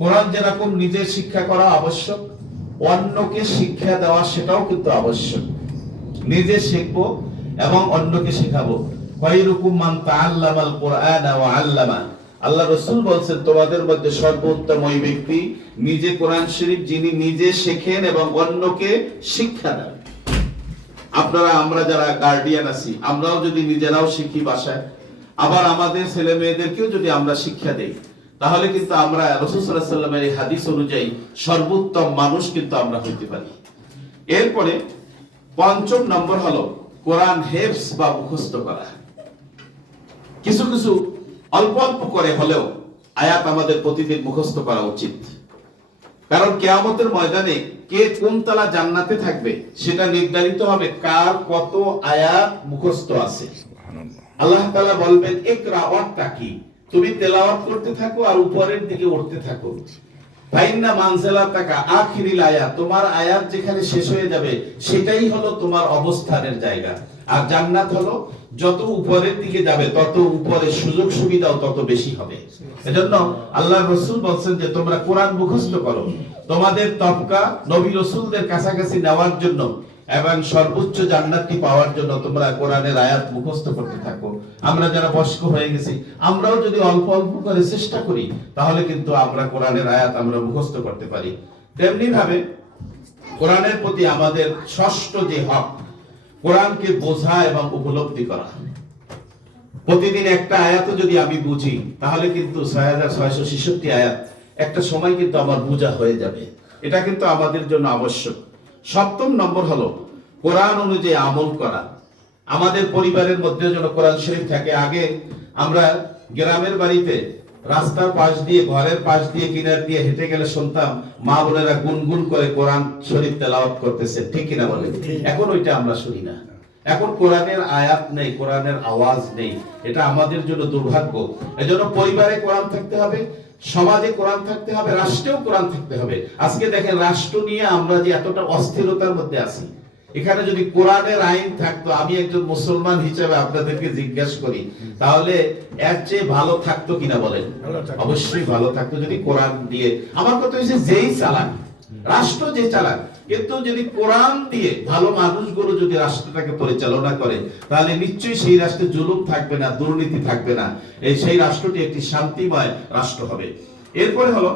কোরআন যেরকম নিজে শিক্ষা করা আবশ্যক, অন্যকে শিক্ষা দেওয়া সেটাও কিন্তু আবশ্যক। নিজে শিখবো এবং অন্যকে শেখাবো। খায়রুকুম মান তাআল্লামাল কুরআনা ওয়া আল্লামা। আল্লাহ রাসূল বলেন তোমাদের মধ্যে সর্বোত্তম ওই ব্যক্তি নিজে কোরআন শরীফ যিনি নিজে শেখেন এবং অন্যকে শিক্ষা দেন। আপনারা আমরা যারা গার্ডিয়ান আছি আমরাও যদি নিজেরাও শিখি বাসায়, আবার আমাদের ছেলে মেয়েদেরকেও যদি আমরা শিক্ষা দেই, তাহলে কিন্তু আমরা রাসূল সাল্লাল্লাহু আলাইহি ওয়াসাল্লামের এই হাদিস অনুযায়ী সর্বোত্তম মানুষ কিন্তু আমরা হইতে পারি। এরপরে পঞ্চম নম্বর হলো কোরআন হেফজ বা মুখস্থ করা। কিছু কিছু অল্প অল্প করে হলেও আয়াত আমাদের প্রতিদিন মুখস্থ করা উচিত। কারণ কিয়ামতের ময়দানে কে কোন তলা জান্নাতে থাকবে সেটা নির্ধারিত হবে কার কত আয়াত মুখস্থ আছে। আল্লাহ তাআলা বলবেন ইকরা ওয়াত্তাকি, তুমি তেলাওয়াত করতে থাকো আর উপরের দিকে উঠতে থাকো। ফাইন্না মানজিলাতাকা আখিরিল আয়াত, তোমার আয়াত যেখানে শেষ হয়ে যাবে সেটাই হলো তোমার অবস্থানের জায়গা। আর জান্নাত হলো যত উপরের দিকে যাবে তত উপরে সুযোগ সুবিধাও তত বেশি হবে। এজন্য আল্লাহর রাসূল বলেন যে তোমরা কোরআন মুখস্থ করো তোমাদের তবকা নবী রাসূলদের কাছাকাছি নেওয়ার জন্য এবং সর্বোচ্চ জান্নাতটি পাওয়ার জন্য তোমরা কোরআনের আয়াত মুখস্থ করতে থাকো। আমরা যারা বয়স্ক হয়ে গেছি আমরাও যদি অল্প অল্প করে চেষ্টা করি তাহলে কিন্তু আমরা কোরআনের আয়াত আমরা মুখস্থ করতে পারি। তেমনি ভাবে কোরআনের প্রতি আমাদের ষষ্ঠ যে হক, কোরআনকে বোঝা এবং উপলব্ধি করা। প্রতিদিন একটা আয়াতও যদি আমি বুঝি তাহলে কিন্তু ৬৬৬৬ আয়াত একটা সময় কিন্তু আমার বোঝা হয়ে যাবে। এটা কিন্তু আমাদের জন্য আবশ্যক। সপ্তম নম্বর হলো কোরআন অনুযায়ী আমল করা। আমাদের পরিবারের মধ্যে যেন কোরআন শরীফ থাকে। আগে আমরা গ্রামের বাড়িতে রাস্তার পাশ দিয়ে ঘরের পাশ দিয়ে কিনার দিয়ে হেঁটে গেলে শুনতাম মা বোনেরা গুনগুন করে কোরআন শরীফ তেলাওয়াত করতেছে, ঠিক কিনা বলেন? এখন ওইটা আমরা শুনি না। এখন কোরআনের আয়াত নেই, কোরআনের আওয়াজ নেই। এটা আমাদের জন্য দুর্ভাগ্য। এজন্য পরিবারে কোরআন থাকতে হবে, সমাজে কোরআন থাকতে হবে, রাষ্ট্রেও কোরআন থাকতে হবে। আজকে দেখেন রাষ্ট্র নিয়ে আমরা যে এতটা অস্থিরতার মধ্যে আছি, এখানে যদি কোরআনের আইন থাকতো, আমি একজন মুসলমান হিসেবে আপনাদেরকে জিজ্ঞাসা করি, তাহলে এর চেয়ে ভালো থাকতো কিনা বলেন? অবশ্যই ভালো থাকতো যদি কোরআন দিয়ে। আমার কথা হচ্ছে যেই চালান রাষ্ট্র যে চালান, কিন্তু যদি কোরআন দিয়ে ভালো মানুষগুলো যদি রাষ্ট্রটাকে পরিচালনা করে তাহলে নিশ্চয়ই সেই রাষ্ট্রে জুলুম থাকবে না, দুর্নীতি থাকবে না। সেই রাষ্ট্রটি একটি শান্তিময় রাষ্ট্র হবে। এরপরে হলো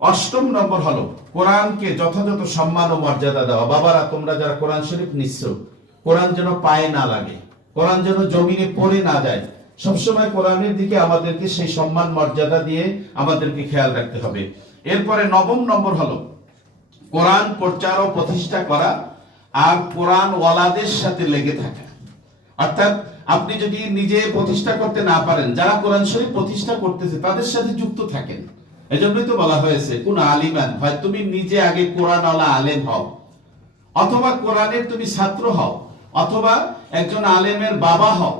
অষ্টম নম্বর হলো কোরআনকে যথাযথ সম্মান ও মর্যাদা দেওয়া। বাবারা তোমরা যারা কোরআন শরীফ নিচ্ছ, কোরআন যেন পায়ে না লাগে, কোরআন যেন জমিনে পড়ে না যায়। সবসময় কোরআনের দিকে আমাদেরকে সেই সম্মান মর্যাদা দিয়ে আমাদেরকে খেয়াল রাখতে হবে। এরপরে নবম নম্বর হলো কোরআন প্রচার ও প্রতিষ্ঠা করা আর কোরআন ওয়ালাদের সাথে লেগে থাকা। অর্থাৎ আপনি যদি নিজে প্রতিষ্ঠা করতে না পারেন, যারা কোরআন শরীফ প্রতিষ্ঠা করতেছে তাদের সাথে যুক্ত থাকেন। এজন্যই তো বলা হয়েছে কোন আলিমান, হয় তুমি নিজে আগে কোরআনওয়ালা আলেম হও, অথবা কোরআনের তুমি ছাত্র হও, অথবা একজন আলেমের বাবা হও।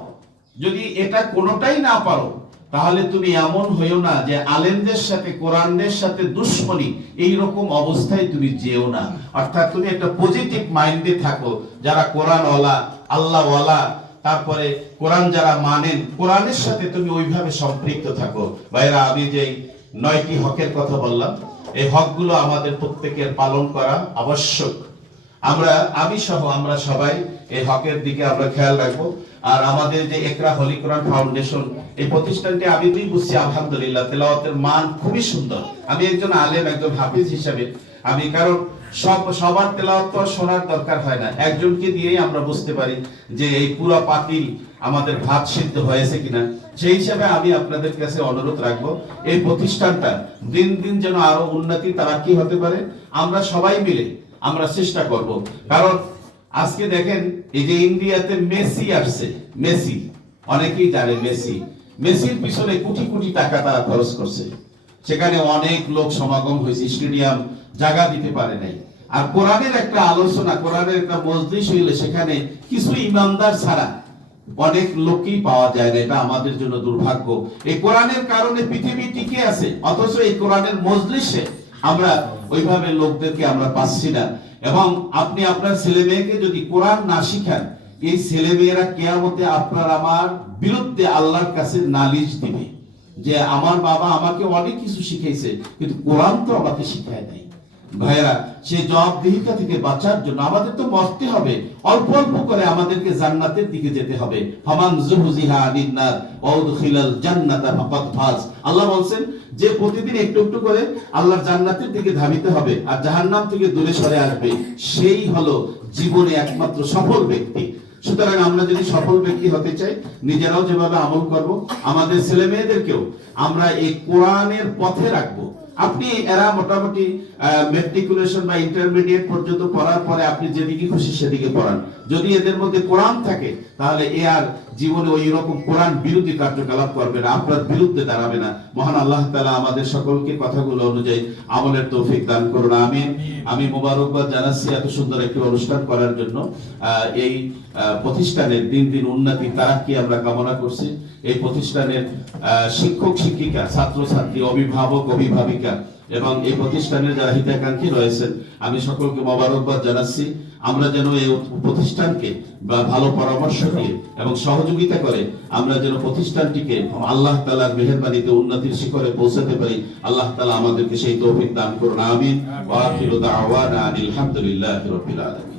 যদি এটা কোনোটাই না পারো তাহলে তুমি এমন হইও না যে আলেমদের সাথে কোরআনের সাথে দুশ্মনী, এই রকম অবস্থায় তুমি যেও না। অর্থাৎ তুমি একটা পজিটিভ মাইন্ডে থাকো, যারা কোরআনওয়ালা, আল্লাহওয়ালা, তারপরে কোরআন যারা মানেন, কোরআনের সাথে তুমি ওইভাবে সম্পৃক্ত থাকো। ভাইরা, আমি যেই 9টি হকের কথা বললাম, এই হকগুলো আমাদের প্রত্যেকের পালন করা আবশ্যক। আমি সহ আমরা সবাই এই হকের দিকে আমরা খেয়াল রাখবো। আর আমাদের যে ইকরা হলি কোরআন ফাউন্ডেশন, এই প্রতিষ্ঠানটি আমি বুঝছি আলহামদুলিল্লাহ তেলাওয়াতের মান খুবই সুন্দর। আমি একজন আলেম, একজন হাফিজ হিসাবে আমি, কারণ সবার তেলাওয়াত তো শোনার দরকার হয় না, একজনকে দিয়েই আমরা বুঝতে পারি যে এই পুরো পাতিল আমাদের ভাত সিদ্ধ হয়েছে কিনা। সেই হিসাবে আমি আপনাদের কাছে অনুরোধ রাখবো এই প্রতিষ্ঠানটা দিন দিন যেন আরো উন্নতি তারাক্কি হতে পারে। আমরা সবাই মিলে আমরা চেষ্টা করব। কারণ আজকে দেখেন এই যে ইন্ডিয়াতে মেসি আসছে, মেসি অনেকেই জানে, মেসির পিছনে কোটি কোটি টাকা তারা খরচ করছে। সেখানে অনেক লোক সমাগম হয়েছে, স্টেডিয়াম জায়গা দিতে পারে নাই। আর কোরআনের একটা আলোচনা, কোরআনের একটা মজলিস হইলে সেখানে কিছু ইমানদার ছাড়া অনেক লোকই পাওয়া যায় না। এটা আমাদের জন্য দুর্ভাগ্য। এই কোরআনের কারণে পৃথিবী টিকে আছে, অথচ এই কোরআনের মজলিসে আমরা ওইভাবে লোকদেরকে আমরা পাচ্ছি না। এবং আপনি আপনার ছেলে মেয়েকে যদি কোরআন না শিখান, এই ছেলে মেয়েরা কিয়ামতে আপনার আমার বিরুদ্ধে আল্লাহর কাছে নালিশ দিবে যে আমার বাবা আমাকে অনেক কিছু শিখাইছে, কিন্তু কোরআন তো আমাকে শিখায় নাই। ভাইরা, সেই জবাবদিহিতা থেকে বাঁচার জন্য আমাদের তো মরতে হবে, অল্প অল্প করে আমাদেরকে জান্নাতের দিকে যেতে হবে। ফামান যুহজিহা আনিন নার ওয়া উদখিলাল জান্নাতা ফাকাদ ফাজ। আল্লাহ বলেন যে প্রতিদিন একটু একটু করে আল্লাহর জান্নাতের দিকে ধাবিতে হবে আর জাহান্নাম থেকে দূরে সরে আসবে, সেই হলো জীবনে একমাত্র সফল ব্যক্তি। সুতরাং আমরা যদি সফল ব্যক্তি হতে চাই, নিজেরাও যেভাবে আমল করব, আমাদের ছেলে মেয়েদেরকেও আমরা এই কোরআনের পথে রাখবো। আপনি এরা মোটামুটি ম্যাট্রিকুলেশন বা ইন্টারমিডিয়েট পর্যন্ত পড়ার পরে আপনি যেদিকে খুশি সেদিকে পড়ান, যদি এদের মধ্যে কোরআন থাকে তাহলে এ আর জীবনে ওই রকম কোরআন বিরোধী কার্যকলাপ করবে না, আপনার বিরুদ্ধে দাঁড়াবে না। মহান আল্লাহ তাআলা আমাদের সকলকে কথাগুলো অনুযায়ী আমলের তৌফিক দান করুন, আমিন। আমি মোবারকবাদ জানাচ্ছি এত সুন্দর একটি অনুষ্ঠান করার জন্য। এই প্রতিষ্ঠানের দিন দিন উন্নতি তারাক্কি আমরা কামনা করছি। এই প্রতিষ্ঠানের শিক্ষক শিক্ষিকা, ছাত্র ছাত্রী, অভিভাবক অভিভাবিকা এবং এই প্রতিষ্ঠানের যারা হিতাকাঙ্ক্ষী রয়েছেন, আমি সকলকে মোবারকবাদ জানাচ্ছি। আমরা যেন এই প্রতিষ্ঠানকে বা ভালো পরামর্শ দিয়ে এবং সহযোগিতা করে আমরা যেন প্রতিষ্ঠানটিকে আল্লাহ তাআলার মেহেরবানিতে উন্নতির শিখরে পৌঁছাতে পারি। আল্লাহ তাআলা আমাদেরকে সেই তৌফিক দান করুন, আমিন। ওয়া আখিরু দাওয়ানা আনিল হামদুলিল্লাহি রাব্বিল আলামিন।